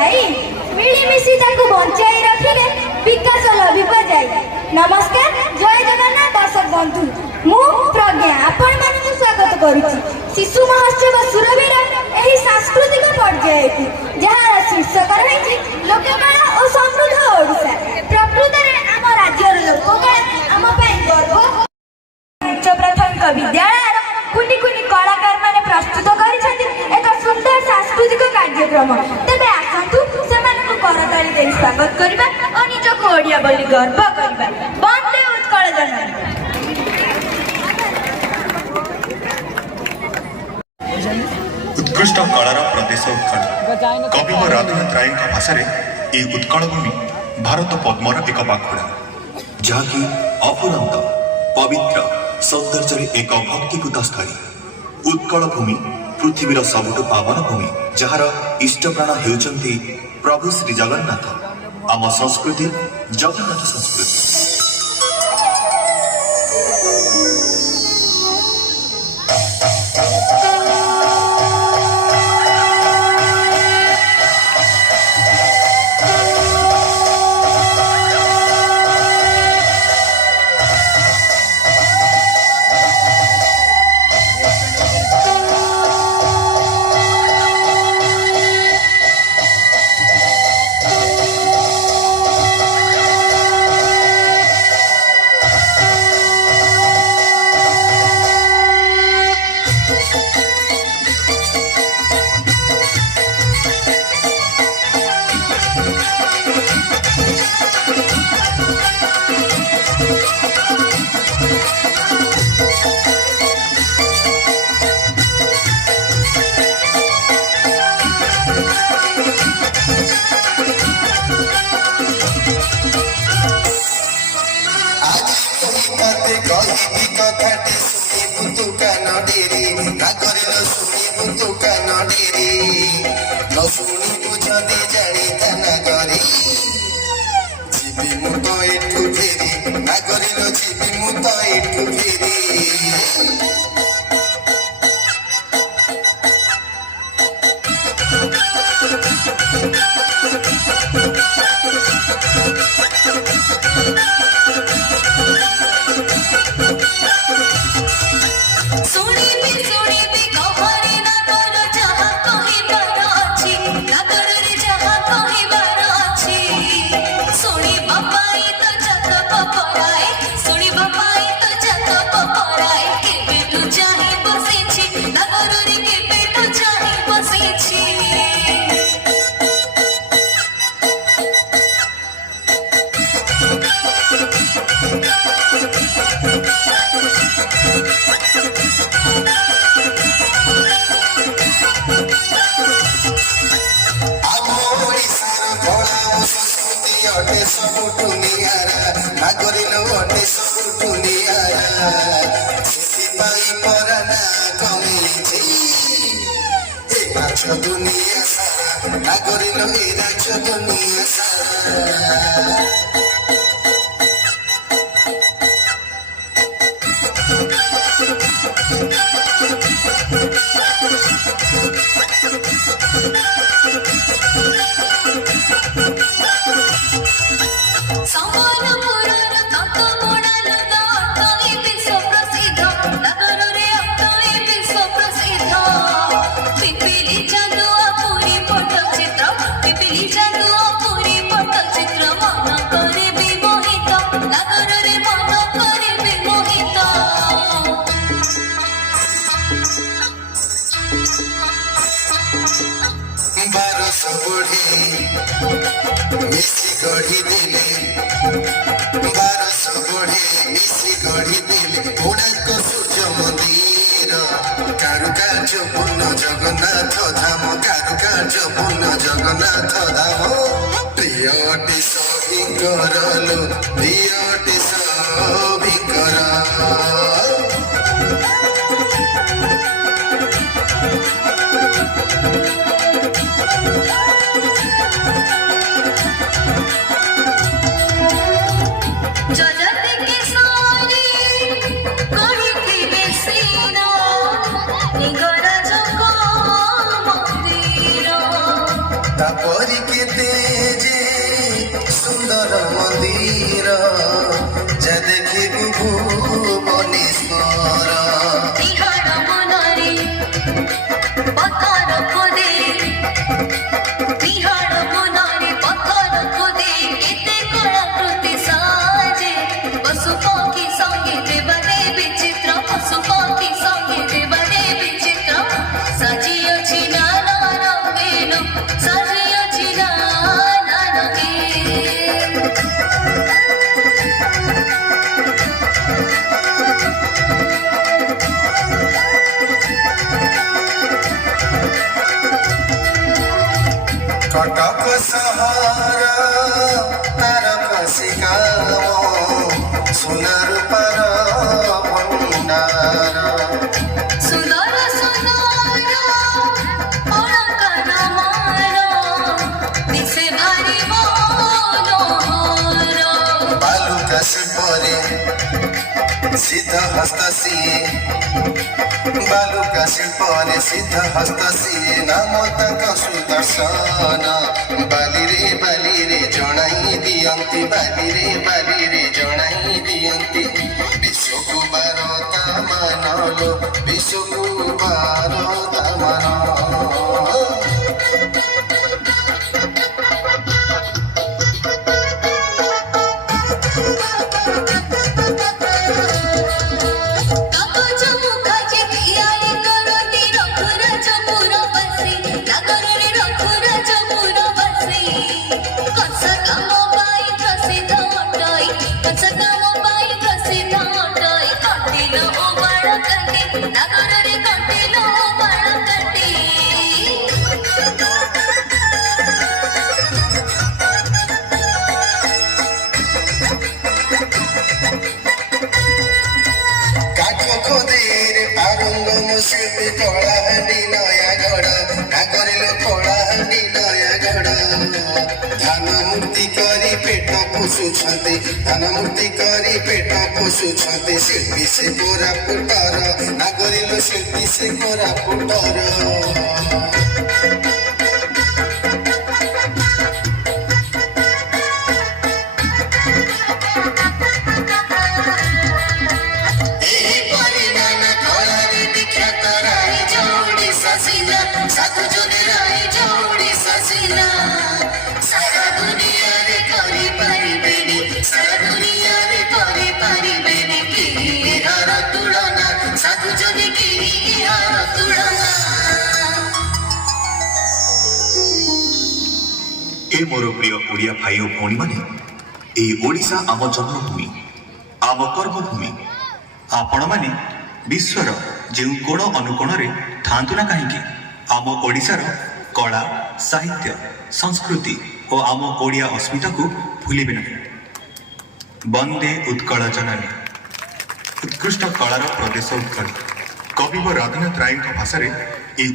भाई मिलीमिशी ताकू बंचाई रखिले विकास लभिब जाई। नमस्कार, जय जगन्नाथ दर्शक बंधु, मु प्रज्ञा आपण मानकु स्वागत करूची शिशु महोत्सव सुरभीर एही सांस्कृतिक पर्याय जहाँ शीर्षक रही लोककला और समृद्ध ओडिशा। प्रकृत में आम राज्यर लोककला आम गर्व। उच्च प्राथमिक विद्यालय कुनि कुनि कलाकार माने प्रस्तुत करिसेंति एक सुंदर सांस्कृतिक कार्यक्रम। तेबे आसंतु सेमानकु करताली देई स्वागत करिबा और निजको ओडिया बोली गर्व करिबा। वंदे उत्कल जननी। उत्कृष्ट कलार प्रदेश उत्कल कवि रघुनाथ राय भाषा ये उत्कल भूमि भारत पद्मर एक पाखुड़ा जहाँकि अफुरंत पवित्र सौंदर्य एक भक्तिपूत स्थली। उत्कल भूमि पृथ्वीर सबुठ पावन भूमि जार इष्टप्राण होउचंती प्रभु श्री जगन्नाथ। आम संस्कृति जगन्नाथ संस्कृति। पिपली चांदुआ पूरी पटचित्र मन ତାପରି କେତେ ଯେ ସୁନ୍ଦର ମନ୍ଦିର ଯା ଦେଖିବୁ ଭୁବନେଶ୍ୱର। तिहाड़ मनरे पत्थर खोदे तिहाड़ मनरे पत्थर खोदे केते कलाकृति साजे पशु पक्षी संगे देवाने विचित्र पशु पक्षी संगे देवाने विचित्र साजी अछि नाना रंगीन साजी अछि नाना रंगीन। କଟକ ସହର ତାର ଖସି କାମ ସୁନା ରୂପାର ଭଣ୍ଡାର। ସୁନ୍ଦର ସୁନ୍ଦର ଅଳଙ୍କାର ମାଳ ଦିଶେ ଭାରି ମନୋହର। ବାଲୁକା ଶିଳ୍ପରେ ସିଦ୍ଧ ହସ୍ତ ସିଏ ବାଲୁକା ଶିଳ୍ପରେ ସିଦ୍ଧ ହସ୍ତ ସିଏ ନାମ ତାଙ୍କ ସୁଦର୍ଶନ। ବାଲିରେ ଜଣାଇ ଦିଅନ୍ତି ବାଲିରେ ଜଣାଇ ଦିଅନ୍ତି ବିଶ୍ୱକୁ ବାରତା ମାନଲୋ ବିଶ୍ୱକୁ ବାରତା ମାନ। କାଗଜ ମୁଖାଜି ତିଆରି କରନ୍ତି ରଘୁରାଜ ପୁରବାସୀ ନଗରରେ ରଘୁରାଜ ପୁରବାସୀ। କଂସ କାମ ପାଇଁ ପ୍ରସିଦ୍ଧ ଅଟଇ କଂସ କାମ ପାଇଁ ପ୍ରସିଦ୍ଧ ଅଟଇ କଣ୍ଟିଲ ଓ ବାଣ କାଟି ନଗରରେ କଣ୍ଟିଲ ଓ ବାଣ କାଟି। କାଠ ଖୋଦେରେ ପାରଙ୍ଗମ ଶିଳ୍ପୀ କଳାହାଣ୍ଡି ନୟାଗଡ଼ ନାଗରିଲ କଳାହାଣ୍ଡି ନୟାଗଡ଼। ଧାନ ମୂର୍ତ୍ତି କରି ପେଟ ପୋଷୁଛନ୍ତି ଧାନ ମୂର୍ତ୍ତି କରି ପେଟ ପୋଷୁଛନ୍ତି ଶିଳ୍ପୀ ସେ କୋରାପୁଟର ନାଗରିଲ ଶିଳ୍ପୀ ସେ କୋରାପୁଟର। ଏହିପରି ନାନା କଳାରେ ବିଖ୍ୟାତ ରାଇଜ ଓଡ଼ିଶା ସିନା ସାଧୁ ଯୋଗୀ ରାଇଜ ଓଡ଼ିଶା ସିନା। ସାରା ଦୁନିଆରେ କରିପାରିବେନି ସାରା ଦୁନିଆରେ କରିପାରିବେନି କେହି ଏହାର ତୁଳନା ସାଧୁ ଯୋଗୀ କେହି ଏହାର ତୁଳନା। ଏ ମୋର ପ୍ରିୟ ଓଡ଼ିଆ ଭାଇ ଓ ଭଉଣୀମାନେ, ଏହି ଓଡ଼ିଶା ଆମ ଜନ୍ମଭୂମି, ଆମ କର୍ମଭୂମି। ଆପଣମାନେ ବିଶ୍ୱର ଯେଉଁ କୋଣ ଅନୁକୋଣରେ ଥାଆନ୍ତୁ ନା କାହିଁକି ଆମ ଓଡ଼ିଶାର କଳା ସାହିତ୍ୟ ସଂସ୍କୃତି ଓ ଆମ ଓଡ଼ିଆ ଅସ୍ମିତାକୁ ଭୁଲିବେ ନାହିଁ। ବନ୍ଦେ ଉତ୍କଳ ଜନନୀ। ଉତ୍କୃଷ୍ଟ କଳାର ପ୍ରଦେଶ ଉତ୍କଳ। କବିବ ରାଧାନାଥ ରାୟଙ୍କ ଭାଷାରେ ଏହି